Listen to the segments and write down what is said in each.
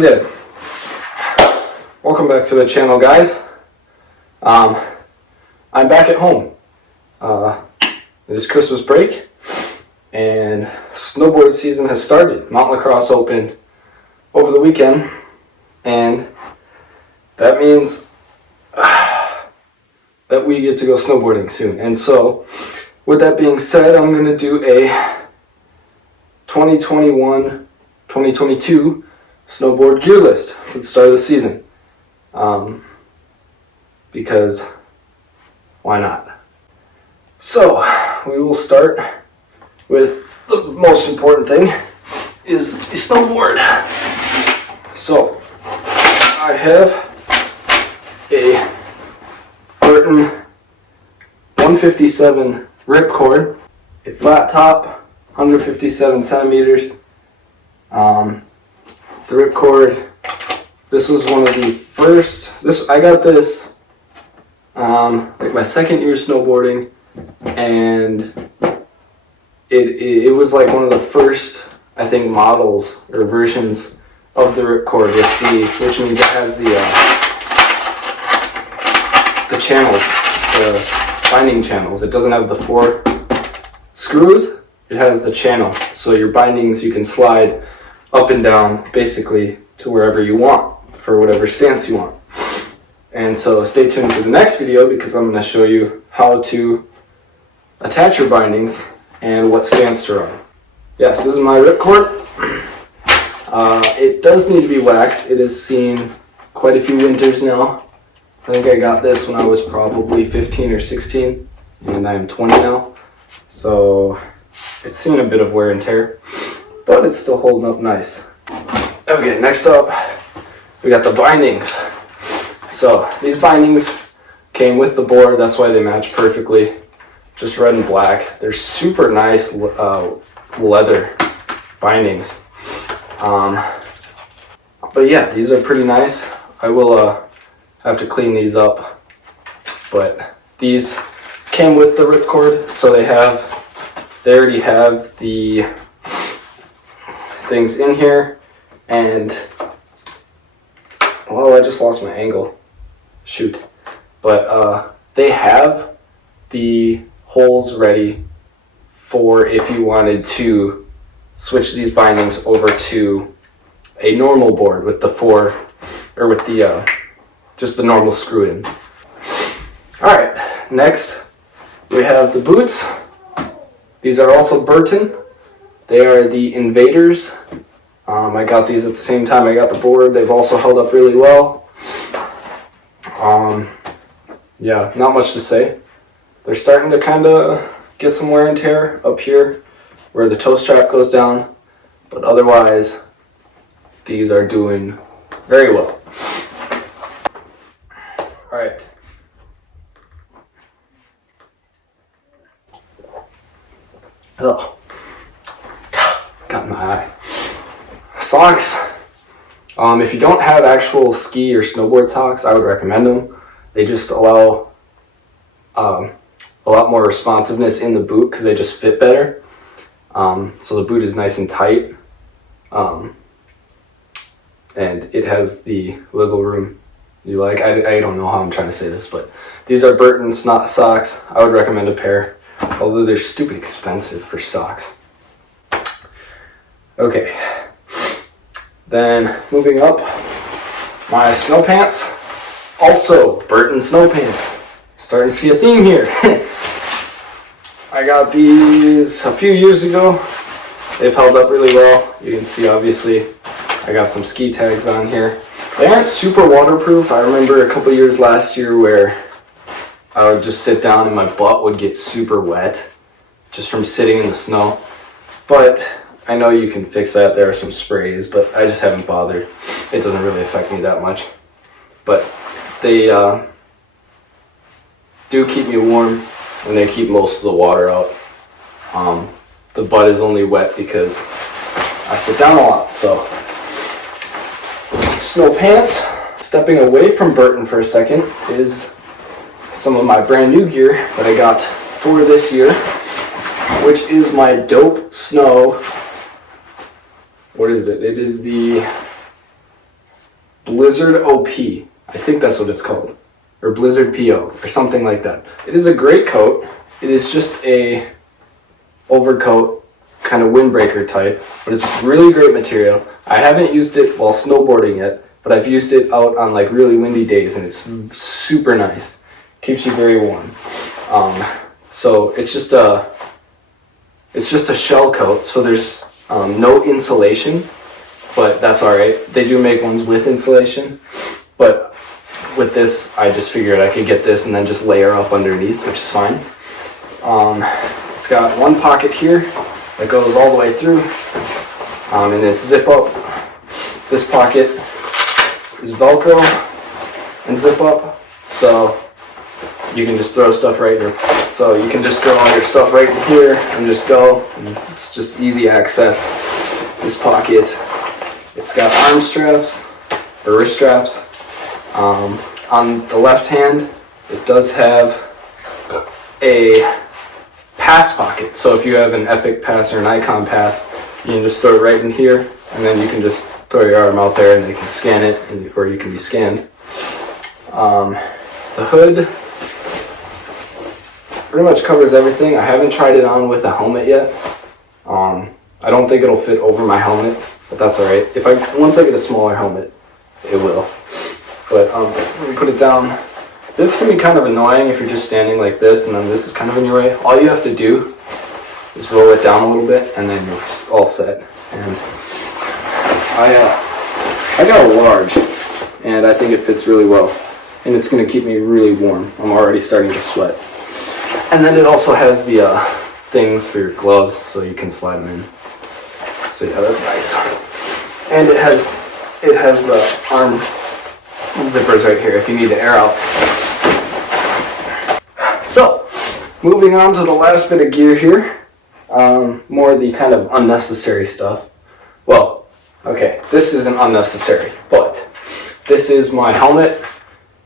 Okay, welcome back to the channel, guys. I'm back at home. It is Christmas break and snowboard season has started. Mountain Lacrosse opened over the weekend, and that means that we get to go snowboarding soon. And so, with that being said, I'm going to do a 2021-2022 snowboard gear list for the start of the season. Because why not? So, we will start with the most important thing, is the snowboard. So, I have a Burton 157 ripcord, a flat top, 157 centimeters. The ripcord, this was one of the first, I got this like my second year snowboarding, and it was like one of the first, I think, models or versions of the ripcord which means it has the channels, the binding channels. It doesn't have the 4 screws, it has the channel. So your bindings, you can slide up and down basically to wherever you want for whatever stance you want. And so stay tuned for the next video, because I'm going to show you how to attach your bindings and what stance to run. Yes, this is my ripcord. It does need to be waxed. It has seen quite a few winters now. I think I got this when I was probably 15 or 16, and I am 20 now. So it's seen a bit of wear and tear, but it's still holding up nice. Okay, next up, we got the bindings. So these bindings came with the board, that's why they match perfectly. Just red and black. They're super nice leather bindings. But yeah, these are pretty nice. I will have to clean these up. But these came with the ripcord, so they already have the things in here, and well, I just lost my angle. Shoot. But they have the holes ready for if you wanted to switch these bindings over to a normal board with the 4, or with the just the normal screw in. Alright, next we have the boots. These are also Burton. They are the Invaders. I got these at the same time I got the board. They've also held up really well. Yeah, not much to say. They're starting to kind of get some wear and tear up here where the toe strap goes down, but otherwise these are doing very well. Alright. Oh, got my eye. Socks. If you don't have actual ski or snowboard socks, I would recommend them. They just allow a lot more responsiveness in the boot because they just fit better. So the boot is nice and tight, and it has the wiggle room you like. I don't know how I'm trying to say this, but these are Burton socks. I would recommend a pair, although they're stupid expensive for socks. Okay, then moving up, my snow pants, also Burton snow pants. Starting to see a theme here. I got these a few years ago. They've held up really well. You can see, obviously, I got some ski tags on here. They aren't super waterproof. I remember a couple years last year where I would just sit down and my butt would get super wet just from sitting in the snow. But I know you can fix that. There are some sprays, but I just haven't bothered. It doesn't really affect me that much. But they do keep me warm, and they keep most of the water out. The butt is only wet because I sit down a lot. So snow pants. Stepping away from Burton for a second is some of my brand new gear that I got for this year, which is my Dope Snow. What is it? It is the Blizzard OP. I think that's what it's called. Or Blizzard PO, or something like that. It is a great coat. It is just a overcoat, kind of windbreaker type, but it's really great material. I haven't used it while snowboarding yet, but I've used it out on like really windy days, and it's super nice. Keeps you very warm. So it's just a shell coat, so there's no insulation, but that's alright. They do make ones with insulation, but with this, I just figured I could get this and then just layer up underneath, which is fine. It's got one pocket here that goes all the way through, and it's zip up. This pocket is Velcro and zip up, so you can just throw stuff right in. So you can just throw all your stuff right in here and just go. And it's just easy access. This pocket, it's got arm straps or wrist straps. On the left hand, it does have a pass pocket. So if you have an Epic Pass or an Icon Pass, you can just throw it right in here, and then you can just throw your arm out there and they can scan it, or you can be scanned. The hood pretty much covers everything. I haven't tried it on with a helmet yet. I don't think it'll fit over my helmet, but that's alright. Once I get a smaller helmet, it will. But let me put it down. This can be kind of annoying if you're just standing like this and then this is kind of in your way. All you have to do is roll it down a little bit and then you're all set. And I got a large, and I think it fits really well. And it's going to keep me really warm. I'm already starting to sweat. And then it also has the things for your gloves, so you can slide them in. So yeah, that's nice. And it has the arm zippers right here if you need to air out. So, moving on to the last bit of gear here. More of the kind of unnecessary stuff. Well, okay, this isn't unnecessary, but this is my helmet.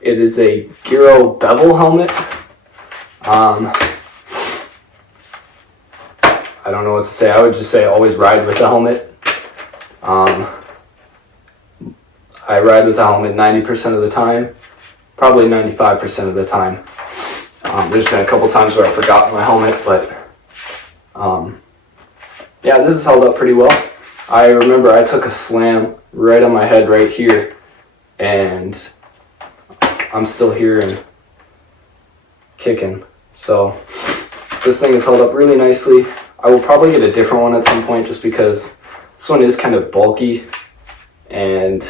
It is a Giro bevel helmet. I don't know what to say. I would just say always ride with the helmet. I ride with the helmet 90% of the time, probably 95% of the time. There's been a couple times where I forgot my helmet, but yeah, this has held up pretty well. I remember I took a slam right on my head right here, and I'm still here and kicking. So this thing has held up really nicely. I will probably get a different one at some point just because this one is kind of bulky and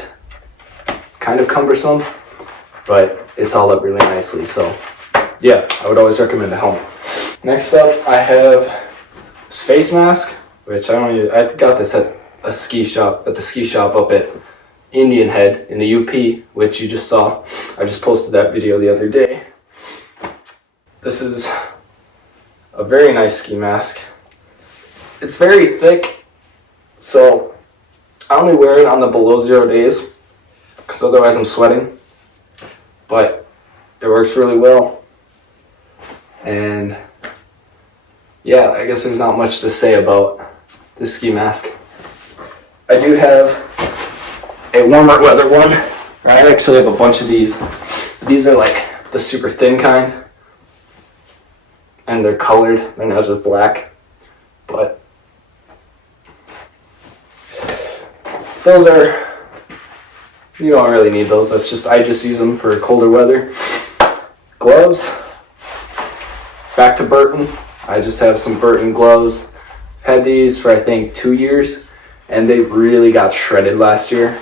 kind of cumbersome, but it's held up really nicely. So yeah, I would always recommend a helmet. Next up, I have this face mask, which I got this at the ski shop up at Indian Head in the UP, which you just saw. I just posted that video the other day. This is a very nice ski mask. It's very thick, so I only wear it on the below 0 days, because otherwise I'm sweating. But it works really well. And yeah, I guess there's not much to say about this ski mask. I do have a warmer weather one. I actually have a bunch of these. These are like the super thin kind, and they're colored. They're not just black, but those are, you don't really need those. I just use them for colder weather. Gloves, back to Burton. I just have some Burton gloves. Had these for I think 2 years, and they really got shredded last year.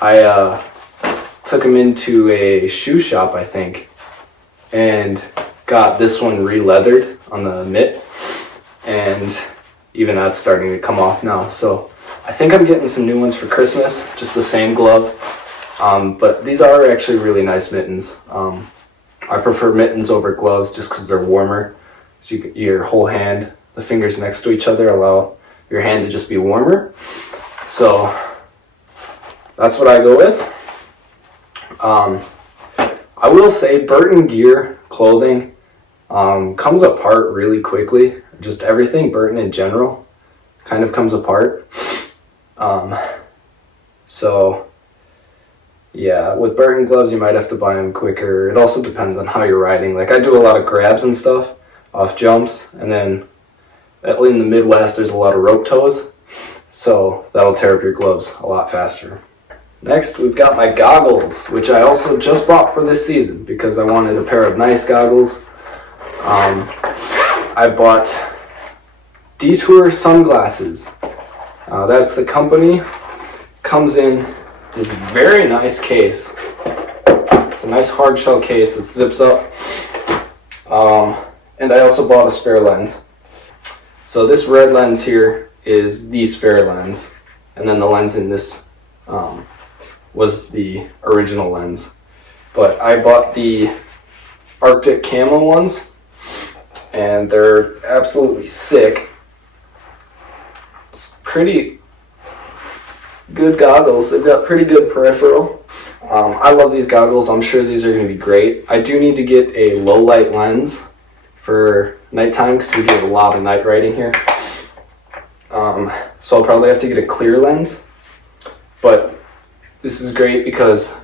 I took them into a shoe shop, I think, and got this one re-leathered on the mitt, and even that's starting to come off now. So I think I'm getting some new ones for Christmas, just the same glove. But these are actually really nice mittens. I prefer mittens over gloves just because they're warmer. So your whole hand, the fingers next to each other, allow your hand to just be warmer. So that's what I go with. I will say Burton gear, clothing, comes apart really quickly. Just everything Burton in general kind of comes apart. So Yeah, with Burton gloves, you might have to buy them quicker. It also depends on how you're riding. Like, I do a lot of grabs and stuff off jumps, and then in the Midwest, there's a lot of rope toes, so that'll tear up your gloves a lot faster. Next, we've got my goggles, which I also just bought for this season because I wanted a pair of nice goggles. I bought Detour sunglasses. That's the company. Comes in this very nice case. It's a nice hard shell case that zips up. And I also bought a spare lens. So this red lens here is the spare lens, and then the lens in this was the original lens. But I bought the Arctic Camo ones, and they're absolutely sick. It's pretty good goggles. They've got pretty good peripheral. I love these goggles. I'm sure these are going to be great. I do need to get a low light lens for nighttime because we do a lot of night riding here. So I'll probably have to get a clear lens. But this is great because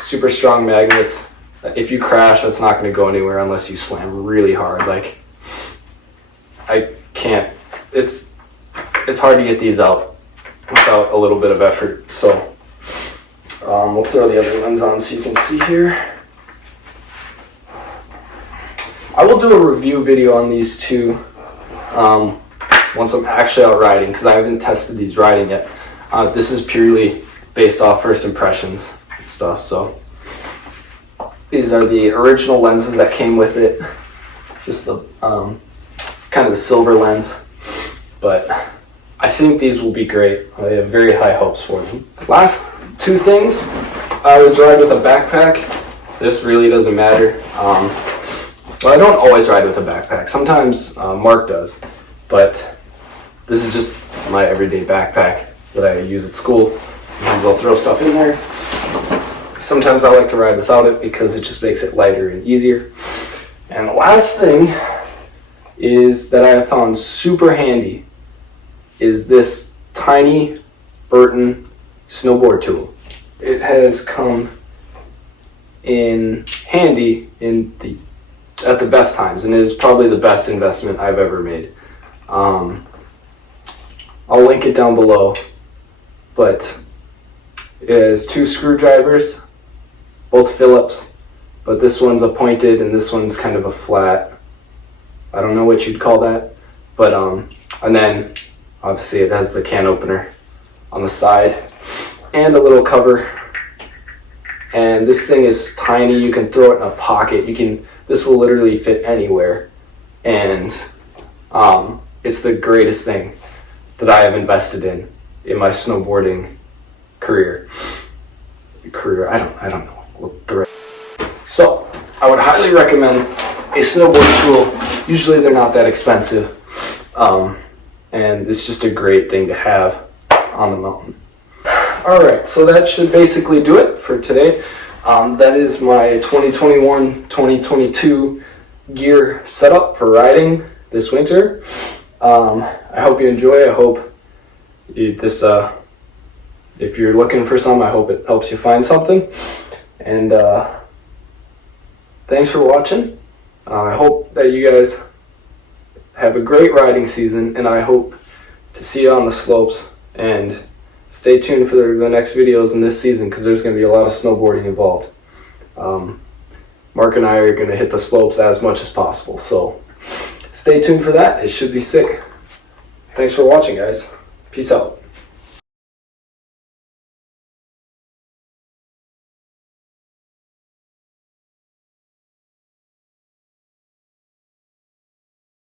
super strong magnets. If you crash, that's not going to go anywhere unless you slam really hard. Like, I can't. It's hard to get these out without a little bit of effort. So we'll throw the other lens on so you can see here. I will do a review video on these two once I'm actually out riding, because I haven't tested these riding yet. This is purely based off first impressions and stuff. So these are the original lenses that came with it, just the kind of the silver lens, but I think these will be great. I have very high hopes for them. Last two things, I always ride with a backpack. This really doesn't matter. Well, I don't always ride with a backpack. Sometimes Mark does, but this is just my everyday backpack that I use at school. Sometimes I'll throw stuff in there. Sometimes I like to ride without it because it just makes it lighter and easier. And the last thing is that I have found super handy is this tiny Burton snowboard tool. It has come in handy at the best times, and it is probably the best investment I've ever made. I'll link it down below, but it has two screwdrivers, both Phillips, but this one's a pointed and this one's kind of a flat. I don't know what you'd call that, but and then obviously it has the can opener on the side and a little cover. And this thing is tiny. You can throw it in a pocket. This will literally fit anywhere, and it's the greatest thing that I have invested in my snowboarding career. I don't know. So I would highly recommend a snowboard tool. Usually they're not that expensive, and it's just a great thing to have on the mountain. Alright, so that should basically do it for today. That is my 2021-2022 gear setup for riding this winter. I hope you enjoy. I hope if you're looking for some, I hope it helps you find something. And thanks for watching. I hope that you guys have a great riding season, and I hope to see you on the slopes. And stay tuned for the next videos in this season, because there's going to be a lot of snowboarding involved. Mark and I are going to hit the slopes as much as possible, so stay tuned for that. It should be sick. Thanks for watching, guys. Peace out.